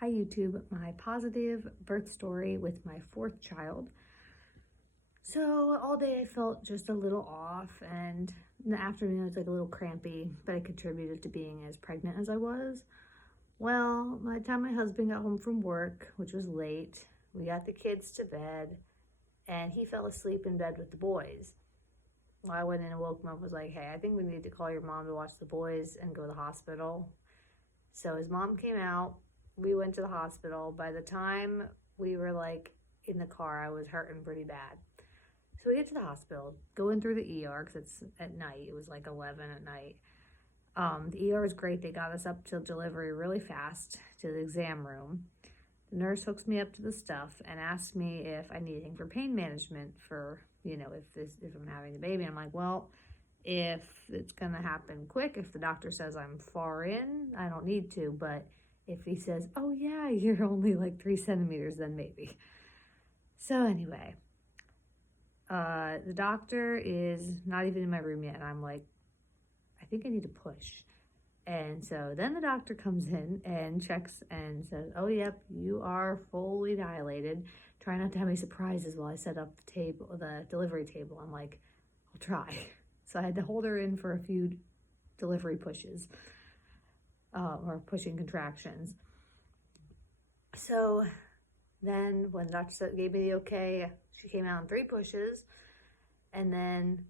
Hi YouTube, my positive birth story with my fourth child. So all day I felt just a little off, and in the afternoon I was like a little crampy, but I contributed to being as pregnant as I was. Well, by the time my husband got home from work, which was late, we got the kids to bed, and he fell asleep in bed with the boys. Well, I went in and woke him up, was like, hey, I think we need to call your mom to watch the boys and go to the hospital. So his mom came out, we went to the hospital. By the time we were like in the car, I was hurting pretty bad. So we get to the hospital, going through the ER because it's at night. It was like 11 at night. The ER is great. They got us up till delivery really fast to the exam room. The nurse hooks me up to the stuff and asks me if I need anything for pain management for, if I'm having a baby. I'm like, well, if it's gonna happen quick, if the doctor says I'm far in, I don't need to. But if he says, oh yeah, you're only like 3 centimeters, then maybe. So anyway, the doctor is not even in my room yet, and I'm like, I think I need to push. And so then the doctor comes in and checks and says, oh, yep, you are fully dilated. Try not to have any surprises while I set up the delivery table. I'm like, I'll try. So I had to hold her in for a few delivery pushes, or pushing contractions. So then when the doctor gave me the okay, she came out in 3 pushes. And then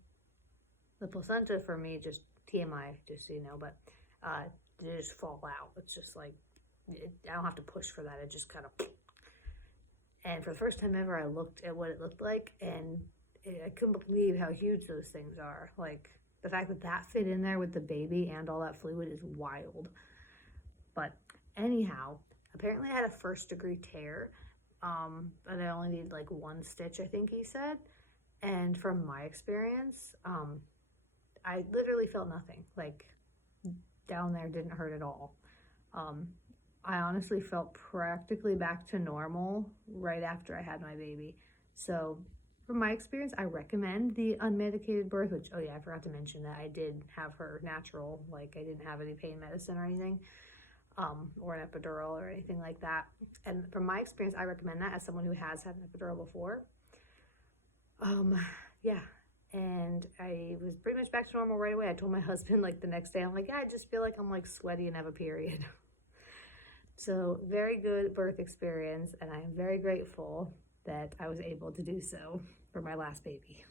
the placenta for me, just TMI, just so you know, but they just fall out. It's just like, I don't have to push for that. It just kind of, and for the first time ever, I looked at what it looked like, and I couldn't believe how huge those things are. Like, the fact that that fit in there with the baby and all that fluid is wild. But anyhow, apparently I had a 1st-degree tear, but I only needed like 1 stitch, I think he said. And from my experience, I literally felt nothing. Like, down there didn't hurt at all. I honestly felt practically back to normal right after I had my baby. So from my experience, I recommend the unmedicated birth, which, oh yeah, I forgot to mention that I did have her natural. Like, I didn't have any pain medicine or anything, or an epidural or anything like that. And from my experience, I recommend that as someone who has had an epidural before. Yeah, and I was pretty much back to normal right away. I told my husband like the next day, I'm like, yeah, I just feel like I'm like sweaty and have a period. So very good birth experience, and I am very grateful that I was able to do so for my last baby.